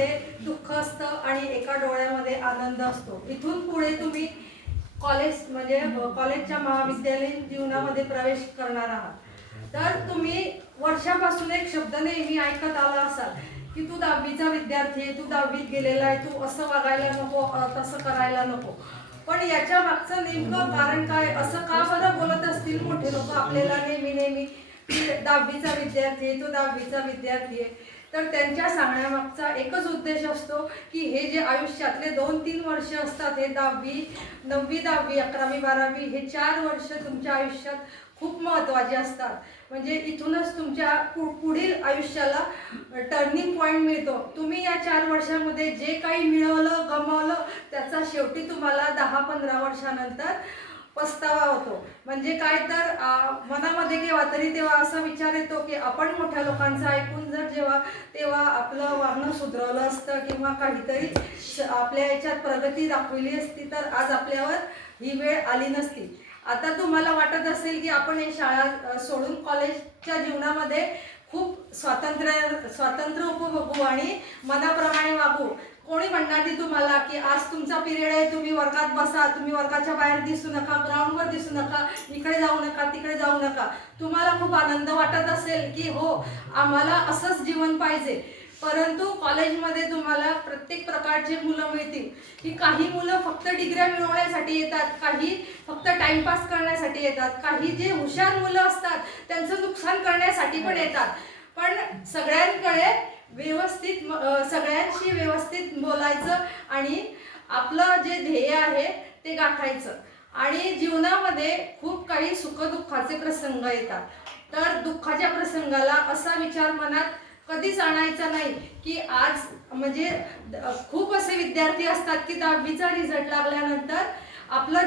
डोळ्यामध्ये दुःख असतं आणि एका डोळ्यामध्ये आनंद असतो। इथून पुढे तुम्ही कॉलेज म्हणजे कॉलेजच्या महाविद्यालयीन जीवनामध्ये प्रवेश करणार आहात। तर तुम्ही वर्षापासून एक शब्द नेहमी ऐकत आला असाल की तू 10वीचा विद्यार्थी आहे, तू 10वीत गेलेला आहे, तू असं वागायला नको, तसं करायला नको। पण याच्या मागचं नेमकं कारण काय, असं का बरं बोलत असतील मोठे लोक आपल्याला नेहमी नेहमी की 10वीचा विद्यार्थी आहे, तो 10वीचा विद्यार्थी आहे? तर त्यांच्या सांगण्यामागचा एकच उद्देश असतो की हे जे आयुष्यातले 2-3 वर्ष असतात, हे 10वी 9वी 10वी 11वी 12वी हे 4 वर्ष तुमच्या आयुष्यात खूप महत्त्वाचे असतात। म्हणजे इथूनच तुमच्या पुढील आयुष्याला टर्निंग पॉईंट मिळतो। तुम्ही या 4 वर्षांमध्ये जे काही मिळवलं गमावलं त्याचा शेवटी तुम्हाला 10-15 वर्षानंतर पस्तावा होतो। म्हणजे काय तर मनामध्ये केव्हा तरी तेव्हा असा विचार येतो की आपण मोठ्या लोकांचं ऐकून जर तेव्हा आपलं वागणं सुधरवलं असतं किंवा काहीतरी आपल्या याच्यात प्रगती दाखवली असती तर आज आपल्यावर ही वेळ आली नसती। आता तुम्हाला वाटत असेल की आपण हे शाळा सोडून कॉलेजच्या जीवनामध्ये खूप स्वातंत्र्य उपभोगू आणि मनाप्रमाणे वागू। कोणी म्हणणार नाही तुम्हाला की आज तुमचा पिरियड आहे, तुम्ही वर्गात बसा, तुम्ही वर्गाच्या बाहेर दिसू नका, ग्राउंडवर दिसू नका, इकडे जाऊ नका, तिकडे जाऊ नका। तुम्हाला खूप आनंद वाटत असेल की हो आम्हाला असंच जीवन पाहिजे। परंतु कॉलेजमध्ये तुम्हाला प्रत्येक प्रकारचे मुलं मिळतील की काही मुलं फक्त डिग्र्या मिळवण्यासाठी येतात, काही फक्त टाइमपास करण्यासाठी येतात, काही जे हुशार मुलं असतात त्यांचं नुकसान करण्यासाठी पण येतात। पण सगळ्यांकडे सगळ्यांशी व्यवस्थित बोलायचं आणि आपलं जे ध्येय आहे ते गाठायचं। आणि जीवनामध्ये खूप काही सुखदुःखाचे प्रसंग येतात, तर दुःखाच्या प्रसंगाला असा विचार मनात कधीच आणायचा नाही की आज म्हणजे खूप असे विद्यार्थी असतात की 10वीचा रिझल्ट लागल्यानंतर आपलं